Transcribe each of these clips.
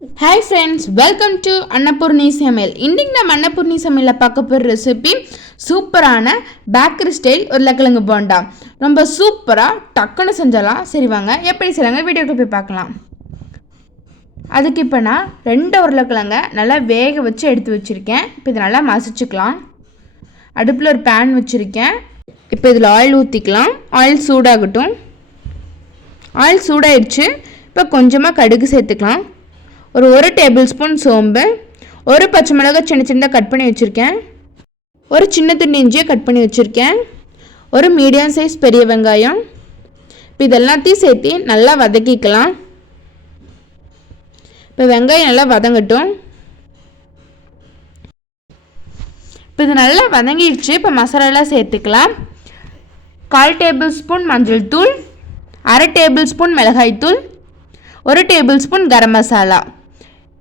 Hi friends, welcome to Annapoorani Samayal. இன்னைக்கு நம்ம Annapoorani Samayalல பார்க்க போற ரெசிபி சூப்பரான பேக்கரி ஸ்டைல் urulaikilangu bonda. ரொம்ப சூப்பரா டக்குன்னு செஞ்சலாம். சரி வாங்க எப்படி செய்யலாங்க வீடியோக்கு போய் பார்க்கலாம். அதுக்கு இப்போ நான் 2 urulaikilangu நல்லா வேக வச்சு எடுத்து வச்சிருக்கேன். இப்போ இத நல்லா மசிச்சுக்கலாம். அடுப்புல ஒரு pan வச்சிருக்கேன். இப்போ இதுல ஆயில் ஊத்திக்கலாம். ஆயில் சூடாகட்டும். ஆயில் சூடாயிடுச்சு. இப்போ கொஞ்சமா கடுகு சேர்த்துக்கலாம். ஒரு 1 டேபிள்ஸ்பூன் சோம்பு, ஒரு பச்சை மிளகாய் சின்ன சின்னதாக கட் பண்ணி வச்சுருக்கேன், ஒரு சின்ன துண்டு இஞ்சியை கட் பண்ணி வச்சுருக்கேன், ஒரு மீடியம் சைஸ் பெரிய வெங்காயம். இப்போ இதெல்லாத்தையும் சேர்த்து நல்லா வதக்கிக்கலாம். இப்போ வெங்காயம் நல்லா வதங்கட்டும். இப்போ இது நல்லா வதங்கிடுச்சு. இப்போ மசாலாலாம் சேர்த்துக்கலாம். 1/4 டேபிள்ஸ்பூன் மஞ்சள் தூள், 1/2 டேபிள்ஸ்பூன் மிளகாய் தூள், 1 டேபிள்ஸ்பூன் கரம் மசாலா,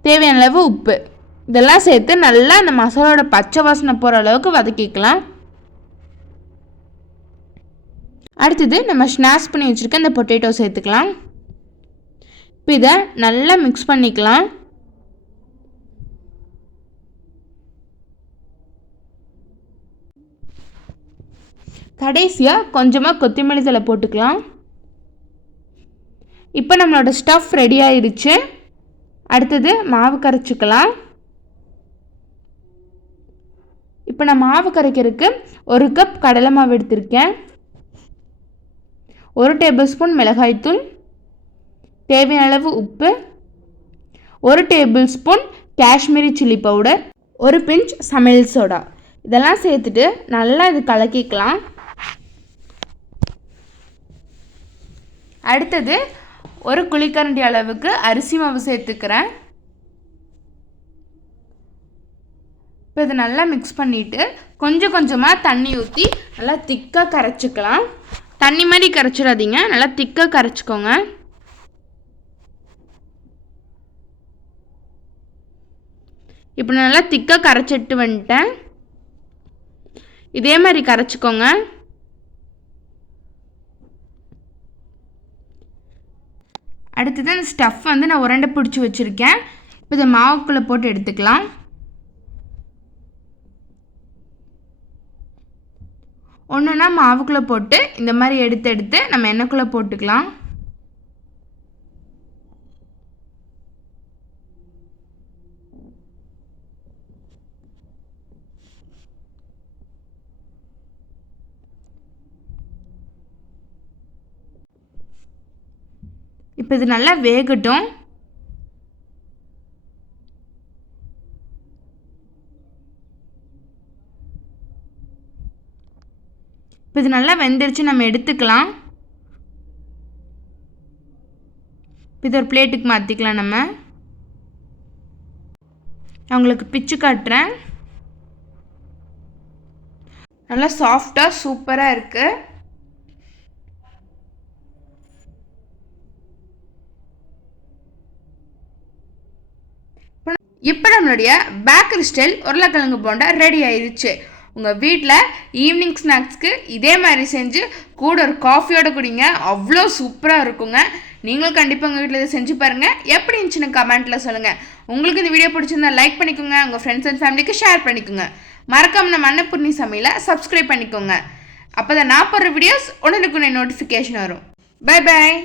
தேவையான அளவு உப்பு, இதெல்லாம் சேர்த்து நல்லா அந்த மசாலாவோட பச்சை வாசனை போகிற அளவுக்கு வதக்கிக்கலாம். அடுத்தது நம்ம ஸ்மாஷ் பண்ணி வச்சுருக்க இந்த பொட்டேட்டோ சேர்த்துக்கலாம். இப்போ இதை நல்லா மிக்ஸ் பண்ணிக்கலாம். கடைசியாக கொஞ்சமாக கொத்தமல்லி தழை போட்டுக்கலாம். இப்போ நம்மளோட ஸ்டஃப் ரெடி ஆயிடுச்சு. அடுத்தது மாவு கரைச்சிக்கலாம். இப்போ நான் மாவு கரைக்கிறதுக்கு 1 கப் கடலை மாவு எடுத்திருக்கேன், 1 டேபிள்ஸ்பூன் மிளகாய்த்தூள், தேவையான அளவு உப்பு, 1 tablespoon Kashmiri chilli powder, 1 pinch சமையல் சோடா, இதெல்லாம் சேர்த்துட்டு நல்லா இது கலக்கிக்கலாம். அடுத்தது 1 குழிக்கரண்டி அளவுக்கு அரிசி மாவு சேர்த்துக்கிறேன். இப்போ இதை நல்லா மிக்ஸ் பண்ணிவிட்டு கொஞ்சம் கொஞ்சமாக தண்ணி ஊற்றி நல்லா திக்காக கரைச்சிக்கலாம். தண்ணி மாதிரி கரைச்சிடாதீங்க, நல்லா திக்காக கரைச்சிக்கோங்க. இப்போ நல்லா திக்காக கரைச்சிட்டு வந்துட்டேன். இதே மாதிரி கரைச்சிக்கோங்க. அடுத்தது அந்த ஸ்டஃப் நான் உருண்டை பிடிச்சி வச்சுருக்கேன். இப்போ இதை மாவுக்குள்ளே போட்டு எடுத்துக்கலாம். ஒன்றுனா மாவுக்குள்ளே போட்டு இந்த மாதிரி எடுத்து நம்ம எண்ணெய்க்குள்ளே போட்டுக்கலாம். இப்போ இது நல்லா வேகட்டும். இப்போ இது நல்லா வெந்துருச்சு, நம்ம எடுத்துக்கலாம். இப்போ இது ஒரு பிளேட்டுக்கு மாற்றிக்கலாம். நம்ம நான் உங்களுக்கு பிச்சு காட்டுறேன். நல்லா சாஃப்டாக சூப்பராக இருக்குது. இப்போ நம்மளுடைய bakery style urulaikilangu bonda ready ஆயிடுச்சு. உங்கள் வீட்டில் ஈவினிங் ஸ்நாக்ஸ்க்கு இதே மாதிரி செஞ்சு கூட ஒரு காஃபியோட குடிங்க, அவ்வளோ சூப்பராக இருக்குங்க. நீங்களும் கண்டிப்பாக உங்கள் வீட்டில் இதை செஞ்சு பாருங்கள். எப்படி இருந்துச்சுன்னு கமெண்ட்டில் சொல்லுங்கள். உங்களுக்கு இந்த வீடியோ பிடிச்சிருந்தா லைக் பண்ணிக்கோங்க, உங்கள் ஃப்ரெண்ட்ஸ் அண்ட் ஃபேமிலிக்கு ஷேர் பண்ணிக்கோங்க. மறக்காமல் நம்ம அன்னபூர்ணி சமையலை சப்ஸ்கிரைப் பண்ணிக்கோங்க. அப்போ தான் நான் போடுற வீடியோஸ் உடனுக்குடனே நோட்டிஃபிகேஷன் வரும். Bye bye.